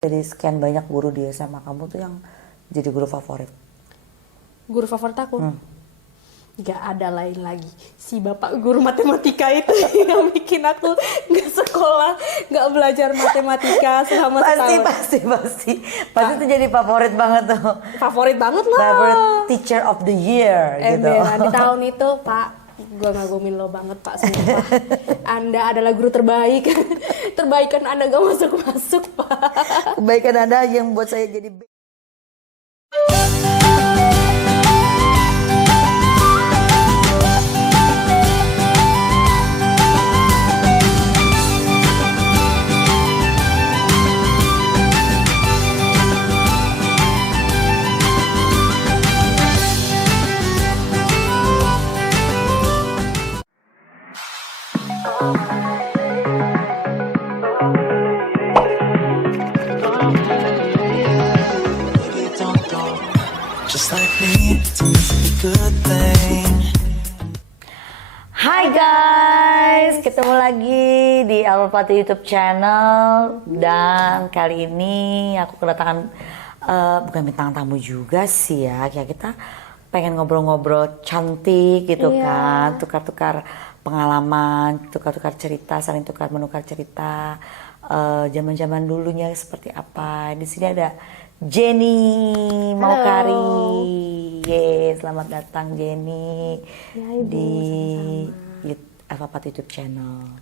Dari sekian banyak guru di SMA kamu tuh yang jadi guru favorit? Guru favorit aku? Gak ada lain lagi. Si bapak guru matematika itu yang bikin aku gak sekolah, gak belajar matematika selama setahun. Pasti itu jadi favorit banget tuh. Favorit banget lah. Favorite teacher of the year gitu. Di tahun itu Pak, gue ngagumin lo banget Pak, sumpah. Anda adalah guru terbaik. Terbaikan Anda gak masuk-masuk Pak. Kebaikan Anda yang buat saya jadi Just like me, it's a good thing. Hai guys, ketemu lagi di Alpati YouTube channel. Dan kali ini aku kedatangan bukan bintang tamu juga sih ya. Kayak kita pengen ngobrol-ngobrol cantik gitu kan, tukar-tukar pengalaman, tukar-tukar cerita, saling menukar cerita. Zaman-zaman dulunya seperti apa. Di sini ada Jenny Maukari. Selamat datang Jenny di Alpati YouTube channel.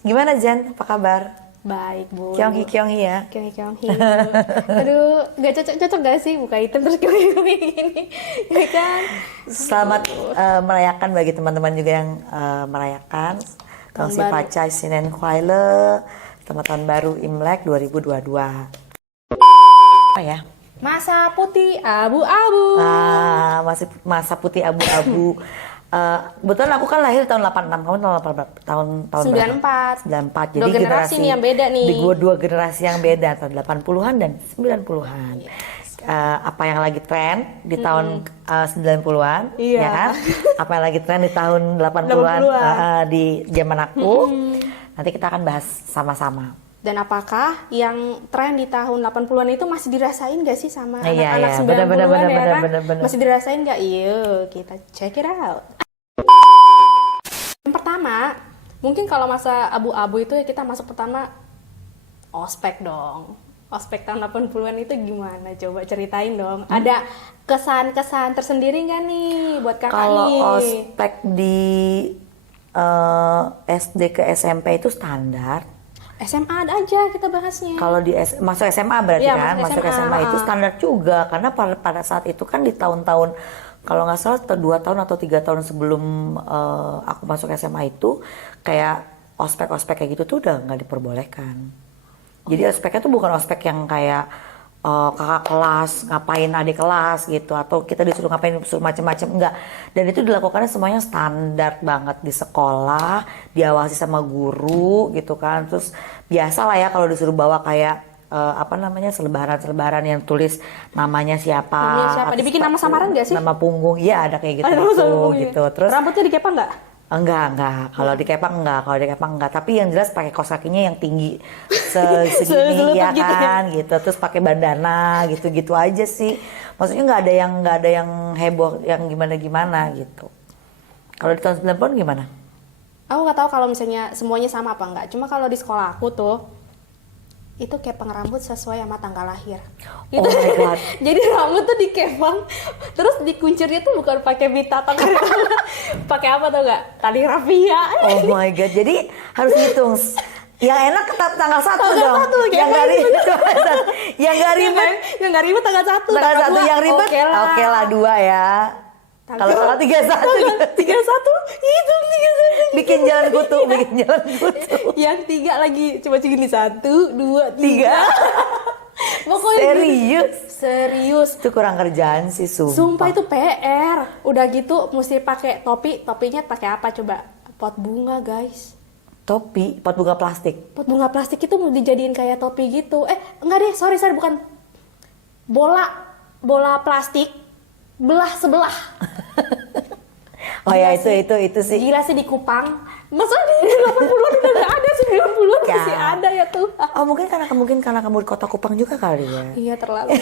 Gimana Jen? Apa kabar? Baik Bu. Kyonghi ya? Kyonghi. Aduh, gak cocok gak sih buka item terus kyonghi gini? Ya kan? Selamat merayakan bagi teman-teman juga yang merayakan. Kongsi Pacai Sinen Kuaile. Selamat tahun baru Imlek 2022. Apa ya? Masa putih abu-abu. Masih masa putih abu-abu. Kebetulan aku kan lahir tahun 86, kamu tahun 94. 94. Dua generasi nih yang beda nih. Di dua generasi yang beda, tahun 80-an dan 90-an. Apa yang lagi tren di tahun 90-an, ya kan? Apa yang lagi tren di tahun 80-an di zaman aku. Nanti kita akan bahas sama-sama. Dan apakah yang tren di tahun 80-an itu masih dirasain gak sih sama Iya, anak-anak 90-an ya kan? bener. Masih dirasain gak? Yuk, kita check it out. Yang pertama, mungkin kalau masa abu-abu itu ya kita masuk pertama ospek dong. Ospek tahun 80-an itu gimana? Coba ceritain dong. Ada kesan-kesan tersendiri gak nih buat kakak Kalau nih? ospek di SD ke SMP itu standar. SMA ada aja kita bahasnya. Kalau di masuk SMA berarti Iya, kan, masuk SMA itu standar juga karena pada saat itu kan di tahun-tahun kalau nggak salah 2 tahun atau 3 tahun sebelum aku masuk SMA itu kayak ospek kayak gitu tuh udah nggak diperbolehkan. Jadi ospeknya tuh bukan ospek yang kayak kakak kelas ngapain adik kelas gitu atau kita disuruh ngapain disuruh macam-macam, enggak. Dan itu dilakukannya semuanya standar banget di sekolah, diawasi sama guru gitu kan. Terus biasa lah ya kalau disuruh bawa kayak selebaran yang tulis namanya siapa. Dibikin nama samaran gak sih? Nama punggung, iya ada kayak gitu. Terus rambutnya dikepang nggak? Enggak. Kalau di Kepang enggak. Tapi yang jelas pakai kaos kakinya yang tinggi segini ya kan, gitu. Terus pakai bandana, gitu aja sih. Maksudnya nggak ada yang heboh, yang gimana gitu. Kalau di tahun 90 gimana? Aku nggak tahu kalau misalnya semuanya sama apa enggak. Cuma kalau di sekolah aku tuh itu kepang rambut sesuai sama tanggal lahir. Oh my god. Jadi rambut tuh dikepang, terus dikuncirnya tuh bukan pakai pita atau pakai apa tuh enggak? Tali rafia. Oh my god. Jadi harus hitung. Yang enak tetap tanggal 1 dong. Yang nggak ribet. Yang nggak ribet tanggal 1. Tanggal 1 yang ribet. Oke lah 2 ya. Kalau tanggal 31 itu 31. Bikin jalan kutu. Yang 3 lagi coba segini 1, 2, 3. Pokoknya serius. Itu kurang kerjaan sih Sumpah itu PR. Udah gitu mesti pakai topinya pakai apa coba? Pot bunga, guys. Topi, pot bunga plastik. Pot bunga plastik itu mau dijadiin kayak topi gitu. Enggak deh, sorry bukan. Bola plastik belah sebelah. Oh ya itu sih. Gila sih di Kupang. Masa di 80-an udah ada sih 90-an Ya. masih ada ya tuh. Oh mungkin karena kamu di kota Kupang juga kali ya. Iya terlalu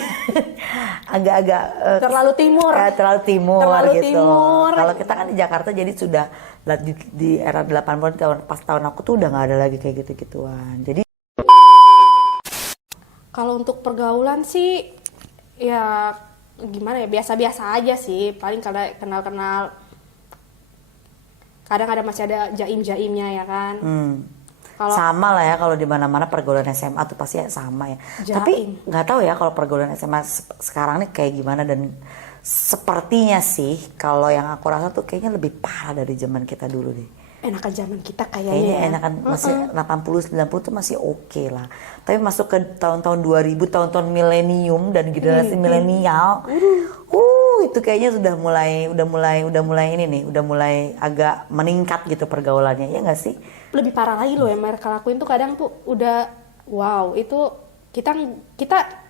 Agak-agak terlalu timur. terlalu timur Terlalu gitu. timur. Kalau kita kan di Jakarta jadi sudah di era 80-an pas tahun aku tuh udah nggak ada lagi kayak gitu-gituan. Jadi Kalau untuk pergaulan sih ya gimana ya, biasa-biasa aja sih. Paling kalau kenal-kenal kadang masih ada jaim-jaimnya ya kan. Kalau sama lah ya kalau di mana-mana pergaulan SMA tuh pasti sama ya. Jaim. Tapi nggak tahu ya kalau pergaulan SMA sekarang nih kayak gimana, dan sepertinya sih kalau yang aku rasa tuh kayaknya lebih parah dari zaman kita dulu deh. enakan zaman kita kayaknya Kayaknya ya. enakan masih 80 90 tuh masih oke lah. Tapi masuk ke tahun-tahun 2000, tahun-tahun milenium dan generasi milenial. Itu kayaknya udah mulai ini nih, udah mulai agak meningkat gitu pergaulannya. Ya nggak sih? Lebih parah lagi loh yang mereka lakuin tuh kadang tuh udah wow, itu kita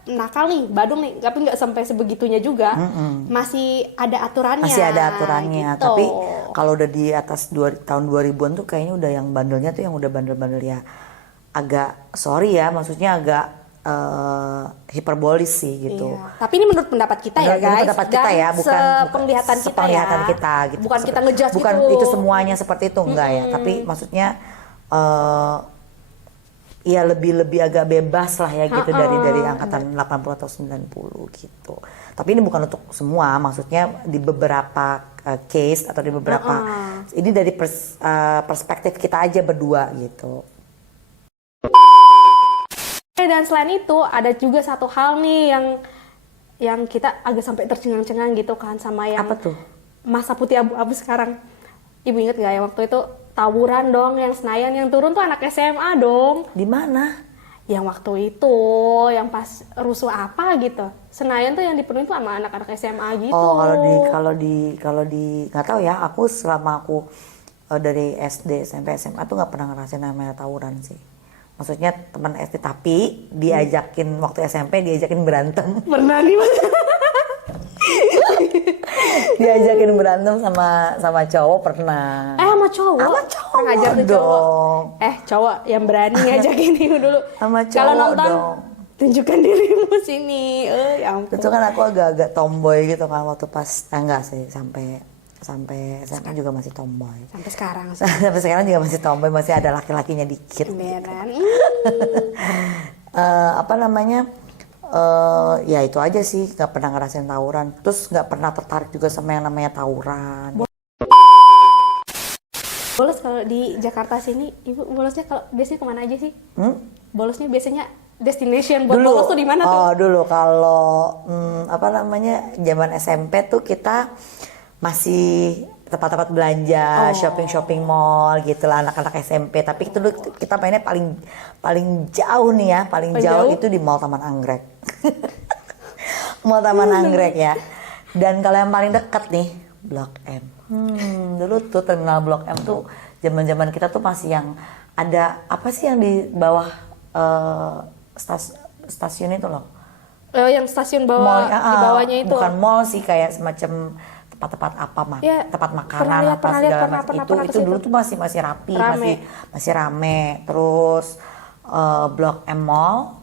nakal nih, badung nih, tapi nggak sampai sebegitunya juga. Masih ada aturannya. Masih ada aturannya, gitu. tapi kalau udah di atas tahun 2000-an tuh kayaknya udah yang bandelnya tuh yang udah bandel-bandel ya agak sorry ya, maksudnya agak hiperbolis sih gitu. Iya. Tapi ini menurut pendapat kita ya Menurut guys. pendapat kita ya, bukan sepenglihatan kita sepenglihatan ya. kita gitu. Bukan kita ngejudge bukan gitu. itu semuanya seperti itu enggak ya, tapi maksudnya ya lebih agak bebas lah ya gitu dari angkatan 80 atau 90 gitu. Tapi ini bukan untuk semua, maksudnya di beberapa case atau di beberapa ini dari perspektif kita aja berdua gitu. Dan selain itu ada juga satu hal nih yang kita agak sampai tercengang-cengang gitu kan sama yang Apa tuh? masa putih abu-abu sekarang. Ibu inget gak ya waktu itu tawuran dong yang Senayan, yang turun tuh anak SMA dong. Di mana? Yang waktu itu yang pas rusuh apa gitu. Senayan tuh yang dipenuhi tuh sama anak-anak SMA gitu. Oh, kalau di nggak tahu ya. Aku selama aku dari SD, SMP, SMA tuh nggak pernah ngerasain namanya tawuran sih. Maksudnya teman SD, tapi diajakin waktu SMP diajakin berantem. Pernah nih. Diajakin berantem sama cowok pernah. Sama cowok. Sama cowok Ngajar tuh cowok. dong. Cowok yang berani ngajakin ibu dulu. Sama Kalau cowok nonton, dong. tunjukkan dirimu sini. Ya ampun. Itu kan aku agak tomboy gitu kan waktu pas enggak sih, sampai SMA juga masih tomboy. Sampai sekarang sih. Sampai sekarang juga masih tomboy, masih ada laki-lakinya dikit. Beneran. Apa namanya? Ya itu aja sih, nggak pernah ngerasain tawuran. Terus nggak pernah tertarik juga sama yang namanya tawuran. Bolos kalau di Jakarta sini, ibu bolosnya kalau biasanya kemana aja sih? Bolosnya biasanya destination buat bolos tuh di mana tuh? Dulu kalau apa namanya zaman SMP tuh kita masih tempat-tempat belanja, shopping mall gitu lah anak-anak SMP. Tapi itu dulu kita mainnya paling jauh nih ya, paling jauh itu di Mall Taman Anggrek. Mall Taman Anggrek ya. Dan kalau yang paling dekat nih Blok M. Dulu tuh terminal Blok M tuh zaman-zaman kita tuh masih yang ada apa sih yang di bawah stasiun itu loh. Yang stasiun bawah di bawahnya itu. Bukan mall sih, kayak semacam tempat-tempat apa Ya, tempat makanan pernah segala lihat, macam pernah itu ke dulu situ. tuh masih rapi, Rame. masih rame. Terus Blok M Mall,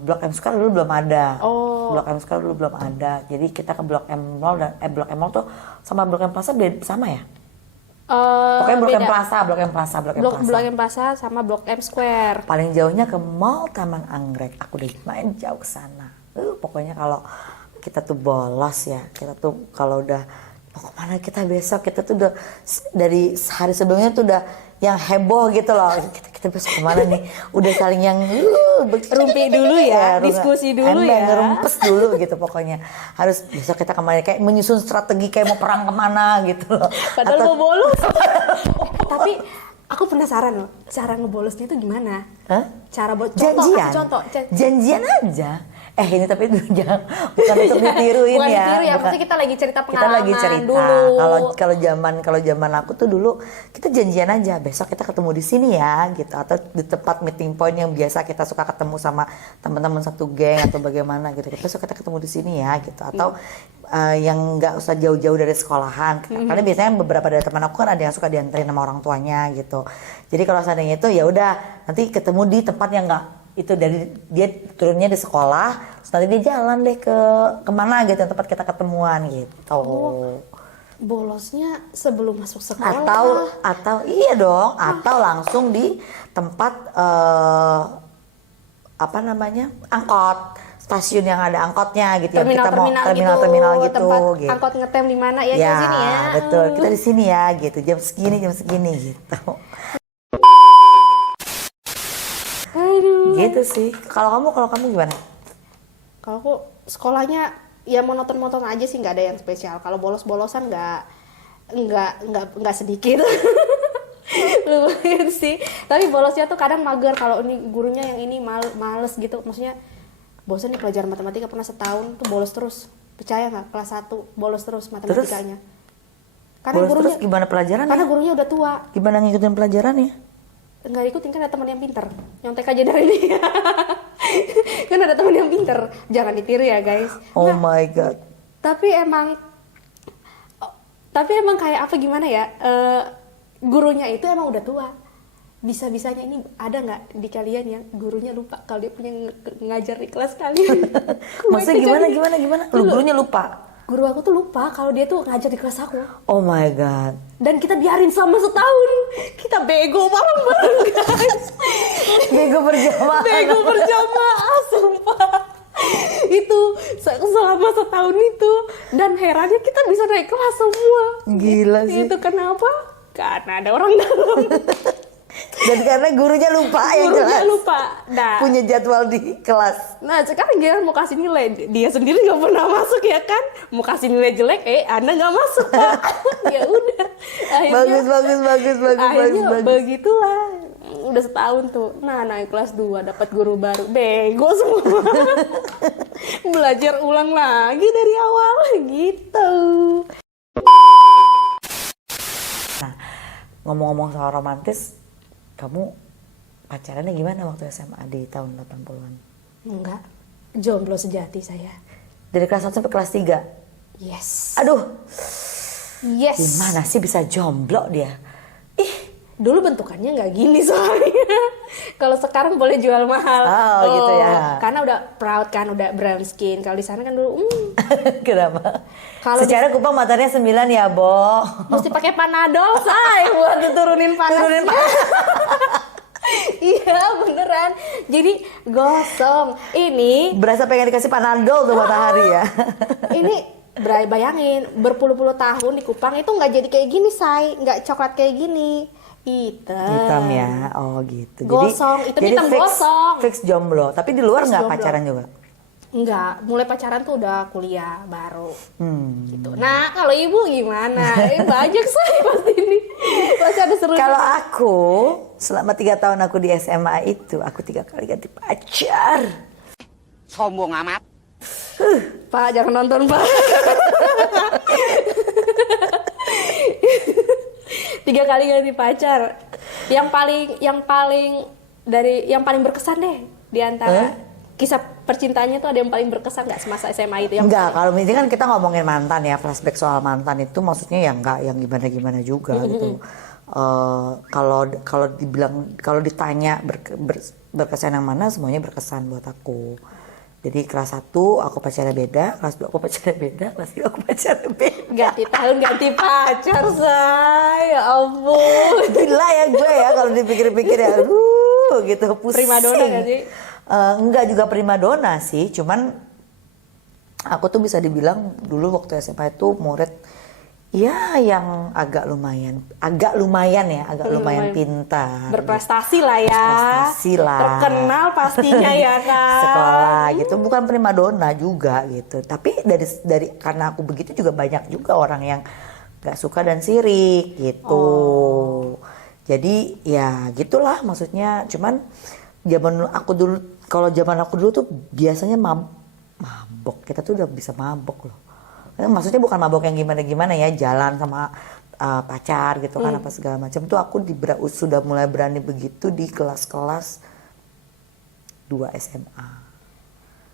Blok M Square dulu belum ada. Blok M Square dulu belum ada. Jadi kita ke Blok M Mall dan Blok M Mall tuh sama Blok M Plaza sama ya? Pokoknya Blok M beda. Plaza, Blok M Plaza. Blok M Plaza sama Blok M Square. Paling jauhnya ke Mall Taman Anggrek. Aku udah main jauh ke sana. Pokoknya kalau kita tuh bolos ya, kita tuh kalau udah mau kemana kita besok, kita tuh udah dari hari sebelumnya tuh udah yang heboh gitu loh. Kita besok kemana nih? Udah saling yang Rumpi dulu ya, diskusi dulu ya. Ngerumpes dulu gitu pokoknya. Harus besok kita kemana, kayak menyusun strategi kayak mau perang kemana gitu loh. Padahal mau bolos. Tapi aku penasaran loh, cara ngebolosnya itu gimana? Hah? Cara buat Janjian, contoh. janjian aja. ini tapi jangan, bukan untuk ditiruin Bukan ya. ditiru ya, bukan. maksudnya kita lagi cerita Kita pengalaman lagi cerita. dulu. Kalau zaman aku tuh dulu kita janjian aja besok kita ketemu di sini ya gitu, atau di tempat meeting point yang biasa kita suka ketemu sama teman-teman satu geng atau bagaimana gitu. Besok kita ketemu di sini ya gitu, atau yang nggak usah jauh-jauh dari sekolahan. Karena biasanya beberapa dari teman aku kan ada yang suka dianterin sama orang tuanya gitu. Jadi kalau seandainya itu ya udah nanti ketemu di tempat yang nggak itu, dari dia turunnya di sekolah, terus nanti dia jalan deh ke kemana gitu tempat kita ketemuan gitu. Bolosnya sebelum masuk sekolah. Atau iya dong, atau langsung di tempat apa namanya, angkot, stasiun yang ada angkotnya gitu, yang kita mau terminal gitu, tempat gitu. angkot ngetem di mana ya, di sini ya. Betul, kita di sini ya gitu, jam segini gitu. Aduh. Gitu sih. Kalau kamu gimana? Kalau aku sekolahnya ya monoton aja sih, nggak ada yang spesial. Kalau bolos-bolosan nggak sedikit. Lumayan sih. Tapi bolosnya tuh kadang mager, kalau ini gurunya yang ini males gitu. Maksudnya bosan nih pelajaran matematika, pernah setahun tuh bolos terus. Percaya nggak? Kelas 1 bolos terus matematikanya. Karena Bolos gurunya terus gimana pelajaran? Karena gurunya udah tua. Gimana ngikutin pelajarannya? Nggak ikutin, kan ada teman yang pinter, yang TK aja dari ini. Kan ada teman yang pinter, jangan ditiru ya guys. Oh my god. Tapi emang kayak apa gimana ya, gurunya itu emang udah tua. Bisa-bisanya ini ada nggak di kalian yang gurunya lupa kalau dia punya ngajar di kelas kalian? Maksudnya gimana? Lu gurunya lupa? Guru aku tuh lupa kalau dia tuh ngajar di kelas aku. Oh my god. Dan kita biarin selama setahun. Kita bego bareng-bareng guys. Bego berjamaah. Sumpah. Itu selama setahun itu. Dan herannya kita bisa naik kelas semua. Gila sih. Itu kenapa? Karena ada orang dalam. Dan karena gurunya lupa ya Gurunya jelas. lupa. Nah, Punya jadwal di kelas. nah sekarang dia mau kasih nilai, dia sendiri nggak pernah masuk ya kan, mau kasih nilai jelek, Anda nggak masuk Pak. Ya udah, akhirnya Bagus. begitulah, udah setahun tuh. Nah naik kelas 2 dapat guru baru, bego semua. Belajar ulang lagi dari awal gitu. Nah, ngomong-ngomong soal romantis, kamu pacarannya gimana waktu SMA di tahun 80-an? Enggak, jomblo sejati saya. Dari kelas 1 sampai kelas 3? Yes. Aduh, Yes. gimana sih bisa jomblo dia? Dulu bentukannya nggak gini soalnya. Kalau sekarang boleh jual mahal. Oh, gitu ya. Karena udah proud kan, udah brown skin. Kalau di sana kan dulu, Kenapa? Kalau Secara kupang matanya 9 ya, Bo. mesti pakai panadol, say, buat diturunin panasnya. Iya, beneran. Jadi gosong. Ini Berasa pengen dikasih panadol tuh matahari ya. ini bayangin berpuluh-puluh tahun di Kupang itu nggak jadi kayak gini, say, nggak coklat kayak gini. Hitam ya, oh gitu. Gosong, jadi hitam gosong. Fix jomblo, tapi di luar Fix nggak jomblo. pacaran juga? Enggak, mulai pacaran tuh udah kuliah baru. Gitu. Hmm. Nah, kalau ibu gimana? Banyak saya pasti ini. Pasti ada seru. Kalau aku, selama 3 tahun aku di SMA itu, aku 3 kali ganti pacar. Sombong amat. Pak, jangan nonton, Pak. 3 kali ganti pacar. Yang paling berkesan deh di antara kisah percintaannya tuh, ada yang paling berkesan nggak semasa SMA itu? Enggak, kalau ini kan kita ngomongin mantan ya, flashback soal mantan itu maksudnya ya enggak yang gimana-gimana juga gitu. Kalau ditanya berkesan yang mana, semuanya berkesan buat aku. Jadi kelas 1 aku pacarnya beda, kelas 2 aku pacarnya beda, kelas 3 aku pacarnya beda. Ganti tahun ganti pacar, say. Ya ampun. Gila ya gue ya kalau dipikir-pikir ya, gitu pusing. Primadona nggak sih? Enggak juga primadona sih, cuman aku tuh bisa dibilang dulu waktu SMA itu murid ya yang agak lumayan pintar. Berprestasi lah ya. Berprestasi lah. Terkenal pastinya ya kan. Sekolah gitu, bukan primadona juga gitu. Tapi dari karena aku begitu juga banyak juga orang yang gak suka dan sirik gitu. Jadi ya gitulah maksudnya. Cuman zaman aku dulu tuh biasanya mabok, kita tuh udah bisa mabok loh. Maksudnya bukan mabok yang gimana-gimana ya, jalan sama pacar gitu kan apa segala macam tuh aku sudah mulai berani begitu di kelas-kelas 2 SMA.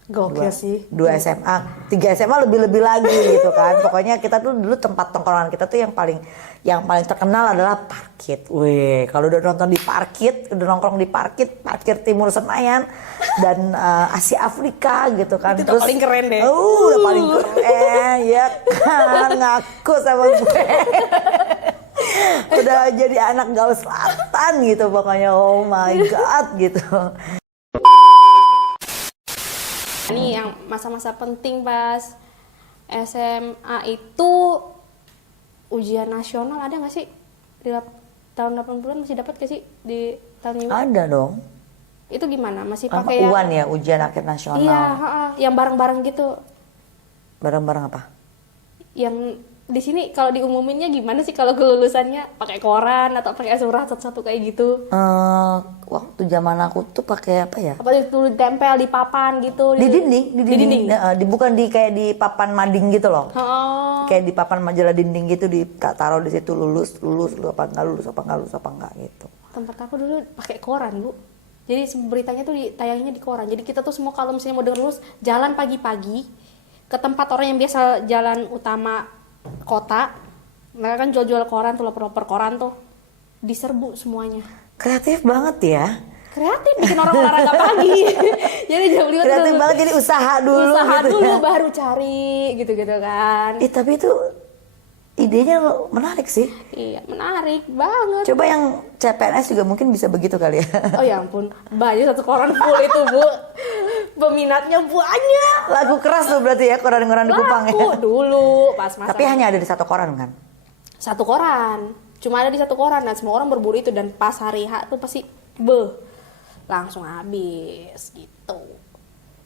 Gokil sih. 2 SMA, 3 SMA lebih-lebih lagi gitu kan. Pokoknya kita tuh dulu tempat tongkrongan kita tuh yang paling terkenal adalah Parkit. Weh, kalau udah nonton di Parkit, udah nongkrong di Parkit Timur Senayan dan Asia Afrika gitu kan. Itu udah paling keren deh. Udah paling keren ya kan, ngaku sama gue. Udah jadi anak gaul selatan gitu pokoknya, oh my god gitu. Ini yang masa-masa penting pas SMA itu ujian nasional ada nggak sih di tahun 80-an, masih dapat gak sih di tahun ini? Ada dong. Itu gimana? Masih Apa pakai UAN ya, ujian akhir nasional. Iya, yang bareng-bareng gitu. Bareng-bareng apa? Yang di sini kalau diumuminnya gimana sih kalau kelulusannya? Pakai koran atau pakai surat satu-satu kayak gitu? Waktu zaman aku tuh pakai apa ya? Apa itu tempel di papan gitu? Di dinding. Bukan di kayak di papan mading gitu loh. Oh. Kayak di papan majalah dinding gitu, taruh di situ lulus apa enggak gitu. Tempat aku dulu pakai koran, Bu. Jadi beritanya tuh ditayanginnya di koran. Jadi kita tuh semua kalau misalnya mau lulus, jalan pagi-pagi ke tempat orang yang biasa jalan utama kota. Mereka kan jual-jual koran tuh, loper-loper koran tuh. Diserbu semuanya. Kreatif banget ya. Kreatif, bikin orang olahraga pagi. Jadi jam 5 Kreatif banget, jadi usaha dulu gitu dulu ya. baru cari gitu-gitu kan. Tapi itu idenya menarik sih. Iya, menarik banget. Coba yang CPNS juga mungkin bisa begitu kali ya. Oh ya ampun, banyak satu koran full itu, Bu. Peminatnya banyak. Lagu keras tuh berarti ya, koran-koran di Kupang ya. Laku dulu pas masa. Tapi hanya ada di satu koran kan? Satu koran. Cuma ada di satu koran dan semua orang berburu itu, dan pas hari H tuh pasti langsung habis gitu.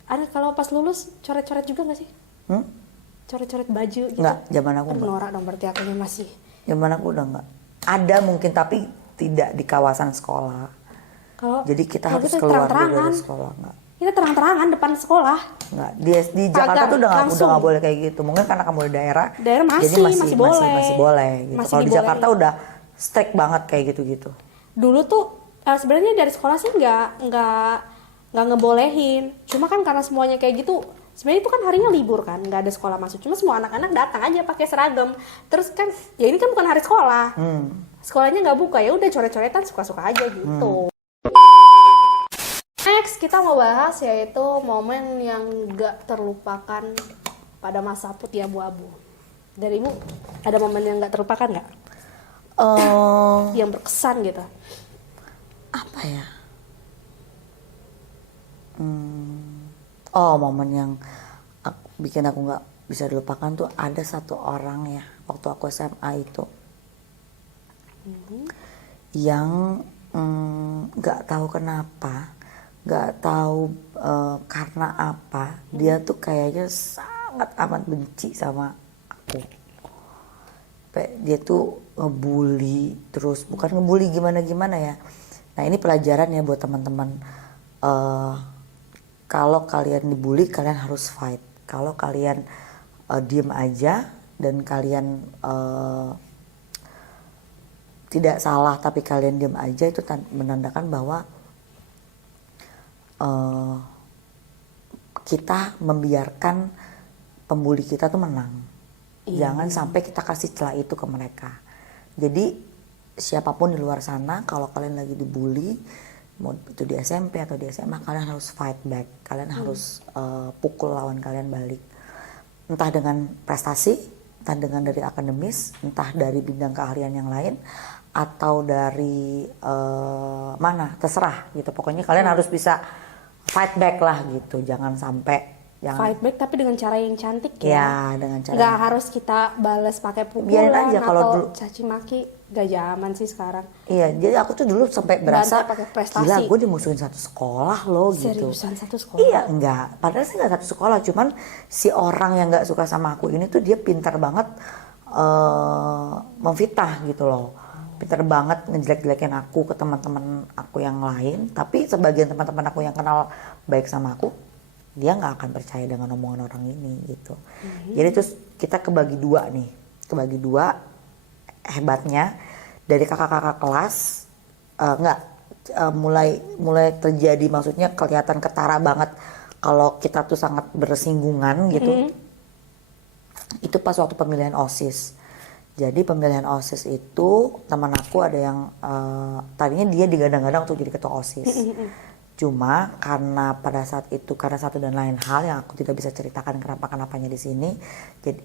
Ada kalau pas lulus coret-coret juga nggak sih? Coret-coret baju gitu? Nggak, zaman aku Aduh, nggak. norak dong berarti akunya masih. Zaman aku udah nggak. Ada mungkin tapi tidak di kawasan sekolah. Kalau Jadi kita kalau harus kita keluar dulu terang-terangan. dari sekolah, nggak. Kita terang-terangan depan sekolah. Nggak. Di Jakarta Pagar, tuh udah langsung. nggak boleh kayak gitu. Mungkin karena kamu di daerah. Daerah jadi masih boleh. masih boleh. Gitu. Masih Kalau di dibolehin. Jakarta udah strict banget kayak gitu-gitu. Dulu tuh sebenarnya dari sekolah sih nggak ngebolehin. Cuma kan karena semuanya kayak gitu, sebenarnya itu kan harinya libur kan, nggak ada sekolah masuk. Cuma semua anak-anak datang aja pakai seragam. Terus kan ya ini kan bukan hari sekolah. Sekolahnya nggak buka, ya udah coret-coretan suka-suka aja gitu. Next kita mau bahas yaitu momen yang nggak terlupakan pada masa putih abu-abu. Dari Ibu ada momen yang nggak terlupakan nggak? Yang berkesan gitu. Apa ya? Momen yang bikin aku nggak bisa dilupakan tuh ada satu orang ya waktu aku SMA itu yang nggak tahu kenapa, nggak tahu karena apa dia tuh kayaknya sangat amat benci sama aku. Dia tuh ngebully terus, bukan ngebully gimana ya. Nah ini pelajaran ya buat teman-teman. Kalau kalian dibully, kalian harus fight. Kalau kalian diem aja dan kalian tidak salah tapi kalian diem aja, itu menandakan bahwa kita membiarkan pembuli kita tuh menang. Jangan sampai kita kasih celah itu ke mereka. Jadi siapapun di luar sana, kalau kalian lagi dibully, mau itu di SMP atau di SMA, kalian harus fight back. Kalian harus pukul lawan kalian balik. Entah dengan prestasi, entah dengan dari akademis, entah dari bidang keahlian yang lain, atau dari mana, terserah gitu. Pokoknya kalian harus bisa fight back lah gitu. Jangan sampai fight back tapi dengan cara yang cantik ya. Ya, dengan cara. Nggak harus kita balas pakai Biarin pukulan aja kalau atau dulu. caci maki. Gak zaman sih sekarang. Iya, jadi aku tuh dulu sampai berasa Bantah pakai prestasi. gila, gue dimusuhin satu sekolah loh gitu. Seriusan satu sekolah? Iya, enggak. Padahal sih nggak satu sekolah, cuman si orang yang nggak suka sama aku ini tuh dia pintar banget memfitnah gitu loh. Pintar banget ngejelek-jelekin aku ke teman-teman aku yang lain. Tapi sebagian teman-teman aku yang kenal baik sama aku, dia nggak akan percaya dengan omongan orang ini gitu. Jadi terus kita kebagi dua nih, hebatnya dari kakak-kakak kelas mulai terjadi, maksudnya kelihatan ketara banget kalau kita tuh sangat bersinggungan gitu. Itu pas waktu pemilihan OSIS. Jadi pemilihan OSIS itu teman aku ada yang tadinya dia digadang-gadang untuk jadi ketua OSIS. Cuma karena pada saat itu karena satu dan lain hal yang aku tidak bisa ceritakan kenapanya di sini, jadi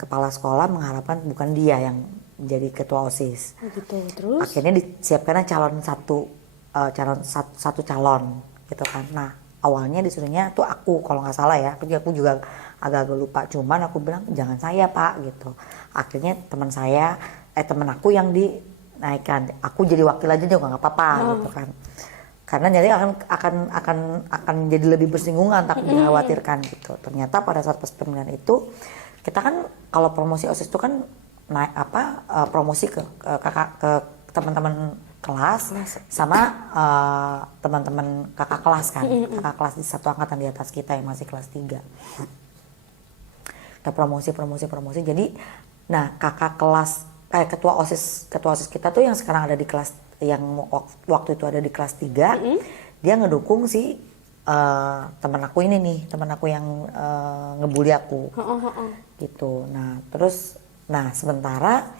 kepala sekolah mengharapkan bukan dia yang jadi ketua OSIS. Gitu. Terus Akhirnya disiapkan satu calon gitu kan. Nah, awalnya disuruhnya tuh aku kalau nggak salah ya, aku juga agak-agak lupa. Cuman aku bilang jangan saya Pak gitu. Akhirnya teman aku yang dinaikkan. Aku jadi wakil aja juga nggak apa-apa gitu kan. Karena jadi akan jadi lebih bersinggungan, takut dikhawatirkan gitu. Ternyata pada saat pas pemilihan itu kita kan kalau promosi OSIS itu kan naik promosi ke teman-teman kelas sama teman-teman kakak kelas kan. Kakak kelas di satu angkatan di atas kita yang masih kelas 3. Kita promosi. Jadi nah kakak kelas ketua OSIS kita tuh yang sekarang ada di kelas yang waktu itu ada di kelas 3, dia ngedukung si teman aku ini nih, teman aku yang ngebully aku. Gitu. Nah, terus sementara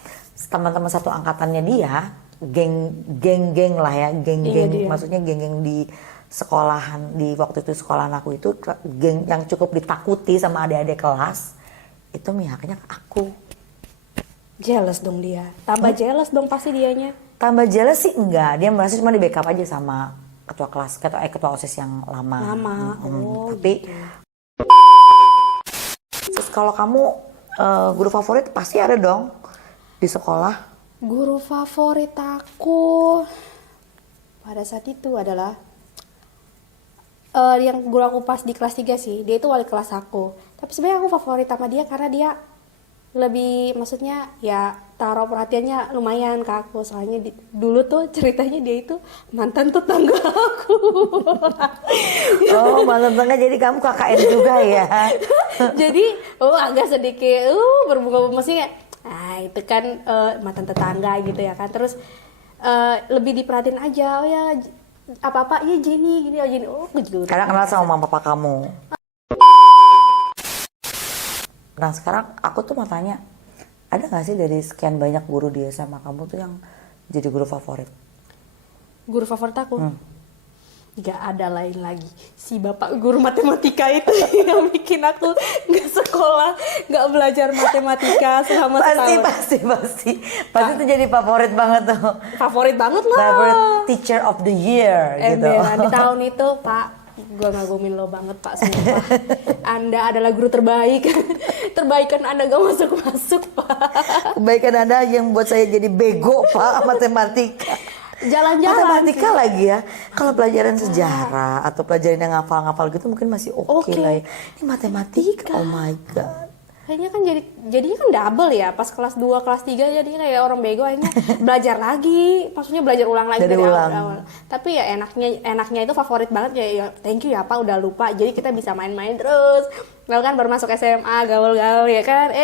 teman-teman satu angkatannya dia, geng-geng lah ya, geng-geng, maksudnya geng-geng di sekolahan, di waktu itu sekolahan aku itu geng yang cukup ditakuti sama adik-adik kelas, itu mihaknya ke aku. jealous dong dia. Tambah jealous dong pasti dianya. Tambah jealous sih enggak, dia merasa cuma di backup aja sama ketua kelas, ketua OSIS yang lama. Tapi gitu. Terus kalau kamu guru favorit pasti ada dong di sekolah. Guru favorit aku pada saat itu adalah yang guru aku pas di kelas 3 sih. Dia itu wali kelas aku. Tapi sebenarnya aku favorit sama dia karena dia lebih, maksudnya ya taruh perhatiannya lumayan ke aku. Soalnya dulu tuh ceritanya dia itu mantan tetangga aku. Oh, mantan tetangga, jadi kamu KKN juga ya? Jadi agak sedikit berbunga-bunga, maksudnya itu kan mantan tetangga gitu ya kan. Terus lebih diperhatiin aja, oh ya apa-apa ya Jenny gini, gitu. Karena kenal sama mama papa kamu. Nah sekarang aku tuh mau tanya, ada gak sih dari sekian banyak guru di SMA kamu tuh yang jadi guru favorit? Guru favorit aku? Gak ada lain lagi, si bapak guru matematika itu yang bikin aku gak sekolah, gak belajar matematika selama setahun. Pasti itu jadi favorit banget tuh. Favorit banget lah. Favorite teacher of the year gitu. Di tahun itu Pak, gue ngagumin lo banget Pak, sumpah. Anda adalah guru terbaik. Terbaikan Anda gak masuk Pak. Kebaikan Anda yang buat saya jadi bego Pak matematika. Jalan-jalan Matematika sih. lagi ya. Kalau pelajaran sejarah atau pelajaran yang ngafal-ngafal gitu mungkin masih oke lah ya. Ini matematika, oh my god. Kayaknya kan jadinya kan double ya, pas kelas 2, kelas 3 jadinya kayak orang bego, akhirnya belajar lagi, maksudnya belajar ulang lagi dari awal. Tapi ya enaknya itu favorit banget ya, thank you ya Pak udah lupa, jadi kita bisa main-main terus. Lalu kan baru masuk SMA, gaul-gaul ya kan,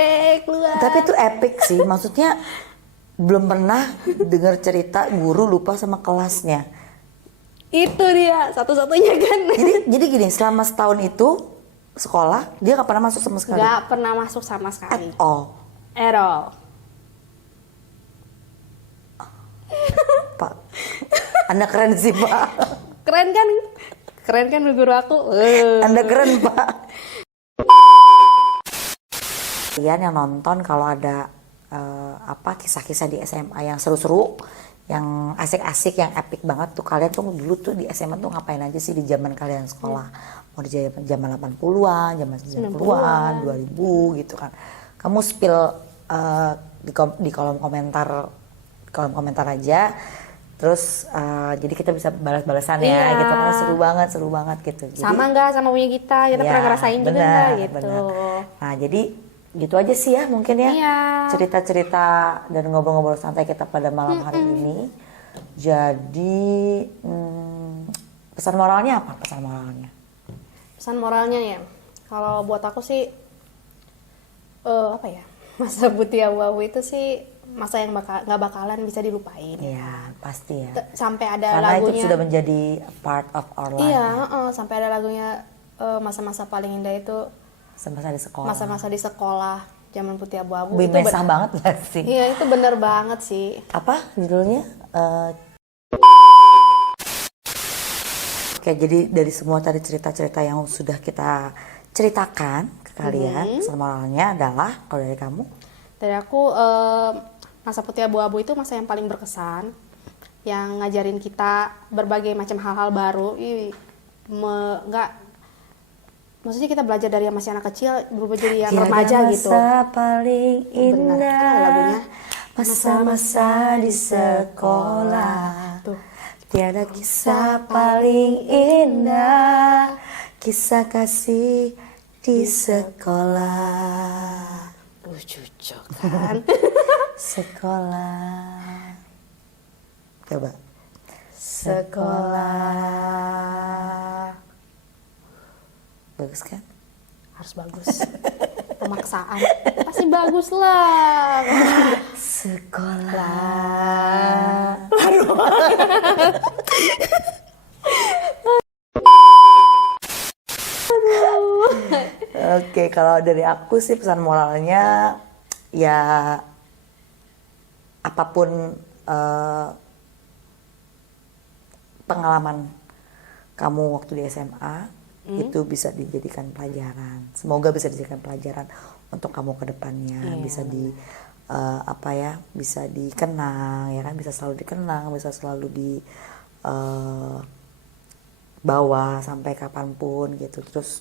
keluar. Tapi itu epic sih, maksudnya belum pernah dengar cerita guru lupa sama kelasnya. Itu dia, satu-satunya kan. Jadi gini, selama setahun itu sekolah, dia gak pernah masuk sama sekali? Gak pernah masuk sama sekali. At all. Pak, Anda keren sih Pak. Keren kan guru aku. Anda keren Pak. Kalian yang nonton kalau ada kisah-kisah di SMA yang seru-seru, yang asik-asik, yang epic banget tuh, kalian tuh dulu tuh di SMA tuh ngapain aja sih di zaman kalian sekolah? Mau di zaman 80-an, zaman 90-an, 2000 gitu kan. Kamu spill di kolom komentar aja. Terus jadi kita bisa balas-balasan ya gitu kan, seru banget gitu. Jadi, sama nggak sama punya kita pernah ngerasain juga nggak gitu. Bener. Nah jadi gitu aja sih ya mungkin ya, cerita-cerita dan ngobrol-ngobrol santai kita pada malam hari ini. Jadi pesan moralnya apa? Pesan moralnya Pesan moralnya ya, kalau buat aku sih apa ya, masa putih abu-abu itu sih masa yang nggak bakalan bisa dilupain. Iya, pasti ya. Sampai ada Karena lagunya. itu sudah menjadi part of our life. Iya, sampai ada lagunya masa-masa paling indah itu Semasa di sekolah. masa-masa di sekolah zaman putih abu-abu. Lebih mesah banget gak sih? Iya, itu bener banget sih. Apa judulnya? Oke, jadi dari semua tadi cerita-cerita yang sudah kita ceritakan ke kalian, pesan moralnya adalah kalau dari kamu? Dari aku masa putih abu-abu itu masa yang paling berkesan, yang ngajarin kita berbagai macam hal-hal baru. Maksudnya kita belajar dari yang masih anak kecil berubah jadi yang remaja gitu. Masa paling Benar, indah, ada lagunya. masa-masa di sekolah. Tuh. Tiada kisah paling indah, kisah kasih di sekolah. Cocok kan? Sekolah. Coba. Sekolah. Bagus kan? Harus bagus. Pemaksaan. Pasti bagus lah. Sekolah. Oke, kalau dari aku sih pesan moralnya ya apapun pengalaman kamu waktu di SMA itu bisa dijadikan pelajaran. Semoga bisa dijadikan pelajaran untuk kamu ke depannya, bisa di bisa dikenang ya kan, bisa selalu dikenang, bisa selalu di bawa sampai kapanpun gitu. Terus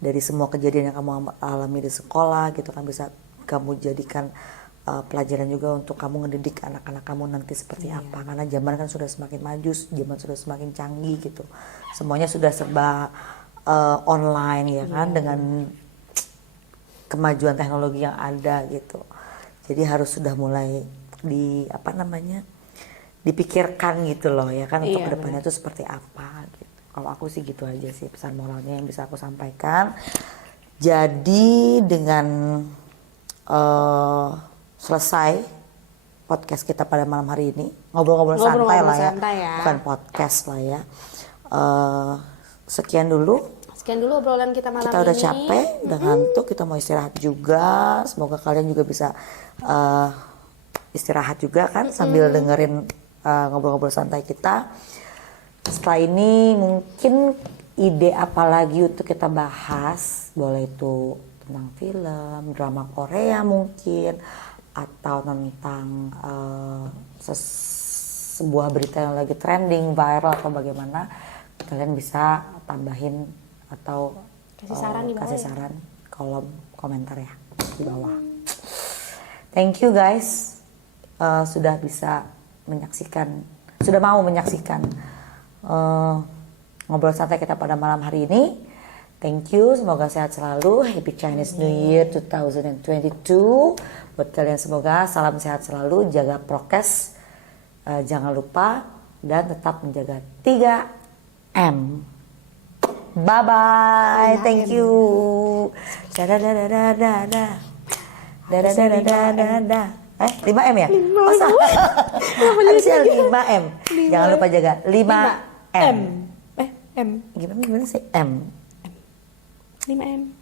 dari semua kejadian yang kamu alami di sekolah gitu kan bisa kamu jadikan pelajaran juga untuk kamu ngedidik anak-anak kamu nanti seperti apa, karena zaman kan sudah semakin maju, zaman sudah semakin canggih gitu, semuanya sudah serba online ya kan, dengan kemajuan teknologi yang ada gitu. Jadi harus sudah mulai dipikirkan gitu loh ya kan, untuk kedepannya itu seperti apa gitu. Kalau aku sih gitu aja sih pesan moralnya yang bisa aku sampaikan. Jadi dengan selesai podcast kita pada malam hari ini, ngobrol-ngobrol santai lah ya, bukan podcast lah ya. Sekian dulu Obrolan kita malam ini. Kita udah capek, udah ngantuk, kita mau istirahat juga. Semoga kalian juga bisa istirahat juga kan sambil dengerin ngobrol-ngobrol santai kita. Setelah ini mungkin ide apa lagi untuk kita bahas, boleh itu tentang film, drama Korea mungkin, atau tentang sebuah berita yang lagi trending, viral atau bagaimana, kalian bisa tambahin atau kasih saran di bawah, kasih saran kolom komentar ya di bawah. Thank you guys sudah mau menyaksikan ngobrol santai kita pada malam hari ini. Thank you, semoga sehat selalu. Happy Chinese New Year 2022 buat kalian, semoga salam sehat selalu, jaga prokes, jangan lupa, dan tetap menjaga 3M. Bye bye, thank you. Dadah. 5M ya? Masa? Harusnya 5M. Jangan lupa jaga 5M. M. Gimana sih? M. 5M.